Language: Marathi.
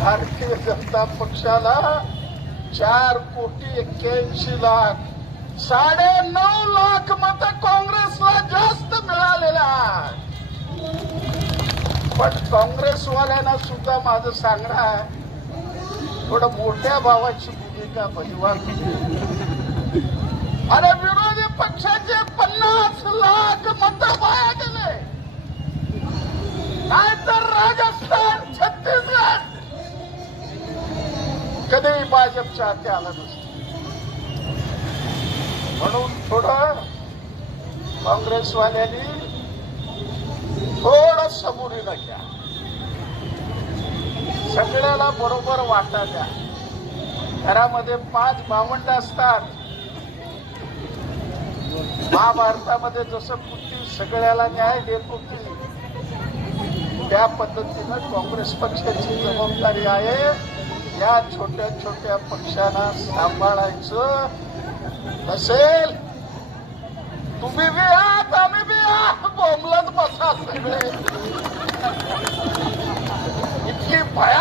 भारतीय जनता पक्षाला चार कोटी एक्क्याऐंशी लाख साडे नऊ लाख मत काँग्रेसला जास्त मिळालेला आहे. पण काँग्रेसवाल्यांना सुद्धा माझं सांगणं आहे थोडं मोठ्या भावाची भूमिका बजवा अरे विरोधी पक्षाचे पन्नास लाख मत वाया कधीही भाजपच्या हाती आलं नसतो. म्हणून थोडं काँग्रेसवाल्यांनी थोडं समोरीनं घ्या. सगळ्याला बरोबर वाटा द्या. घरामध्ये पाच भावंड असतात. महाभारतामध्ये जसं कुठली सगळ्याला न्याय देत होती त्या पद्धतीनं काँग्रेस पक्षाची जबाबदारी आहे. या छोट्या छोट्या पक्षांना सांभाळायचं नसेल तुम्ही बी आहात आम्ही बी आहात. बोमलत बसा सगळे. इतकी भया